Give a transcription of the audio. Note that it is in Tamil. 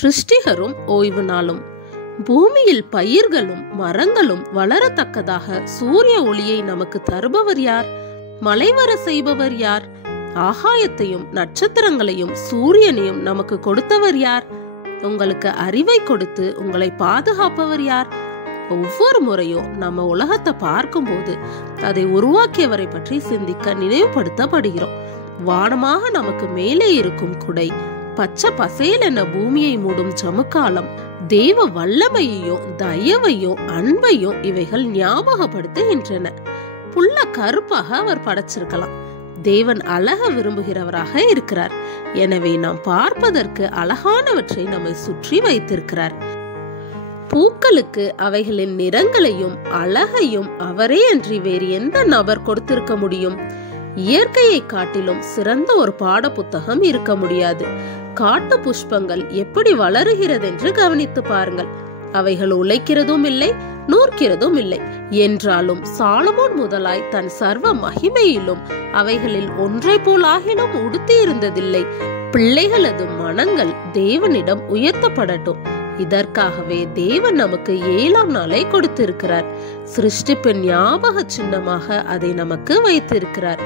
சிருஷ்டிகரும் ஓய்வு நாளும். பூமியில் பயிர்களும் மரங்களும் வளரத்தக்கதாக சூரிய ஒளியை நமக்கு தருபவர் யார்? மழை வர செய்பவர் யார்? ஆகாயத்தையும் நட்சத்திரங்களையும் சூரியனையும் நமக்கு கொடுத்தவர் யார்? உங்களுக்கு அறிவை கொடுத்து உங்களை பாதுகாப்பவர் யார்? ஒவ்வொரு முறையும் நம்ம உலகத்தை பார்க்கும் போது அதை உருவாக்கியவரை பற்றி சிந்திக்க நினைவுபடுத்தப்படுகிறோம். வானமாக நமக்கு மேலே இருக்கும் குடை, பச்சை பசேல் என பூமியை மூடும் ஜமுக்காலம், தேவ வல்லமையையும் தயவையும் அன்பையும் இவைகள் ஞாபகப்படுத்துகின்றன. புல்ல கருப்பாக அவர் படைச்சிருக்கலாம். தேவன் அழக விரும்புகிறவராக இருக்கிறார். எனவே நாம் பார்ப்பதற்கு அழகானவற்றை நம்மை சுற்றி வைத்திருக்கிறார். பூக்களுக்கு அவைகளின் நிறங்களையும் அழகையும் அவரே அன்றி வேறு எந்த நபர் கொடுத்திருக்க முடியும்? இயற்கையை காட்டிலும் சிறந்த ஒரு பாட புத்தகம் இருக்க முடியாது. காட்டு புஷ்பங்கள் எப்படி வளருகிறது என்று கவனித்து பாருங்கள். அவைகள் உழைக்கிறதும் இல்லை, நூற்கிறதும் இல்லை. என்றாலும் சாலமோன் முதலாய் தன் சர்வ மகிமையிலும் அவைகளில் ஒன்றை போல் ஆகிலும் உடுத்தி இருந்ததில்லை. பிள்ளைகளது மனங்கள் தேவனிடம் உயர்த்தப்படட்டும். இதற்காகவே தேவன் நமக்கு 7ஆம் நாளை கொடுத்திருக்கிறார். சிருஷ்டிப்பின் ஞாபக சின்னமாக அதை நமக்கு வைத்திருக்கிறார்.